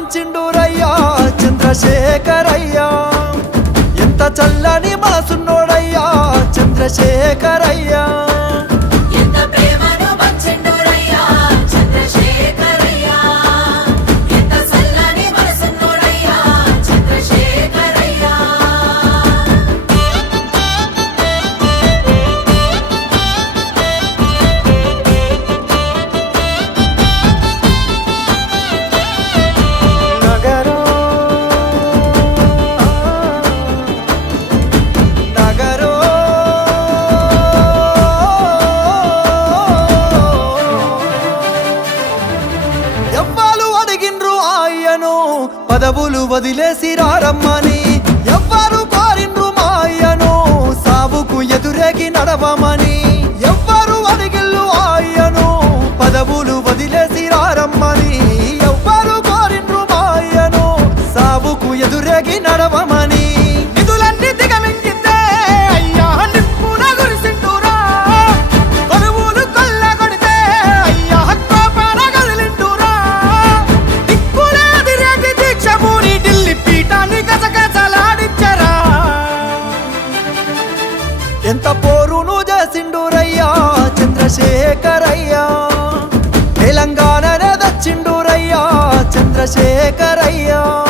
పంచిండురయ్యా చంద్రశేఖరయ్యా. ఎంత చల్లని మనసున్నోడయ్యా చంద్రశేఖరయ్యా. పదవులు వదిలేసి రారమ్మని ఎవ్వరు కోరిండ్రు మాయను సావుకు ఎదురేగి నడవమని ఎంత పోరును చేసిండురయ్యా? చంద్రశేఖరయ్యా. తెలంగాణనే దచ్చిండురయ్యా చంద్రశేఖరయ్యా.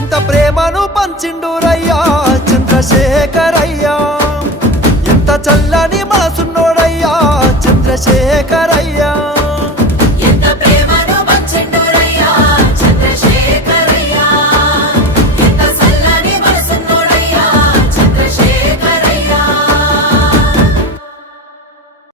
ఎంత ప్రేమను పంచిండురయ్యా? చంద్రశేఖరయ్యా. ఎంత చల్లని మనసున్నోడయ్యా? చంద్రశేఖరయ్యా.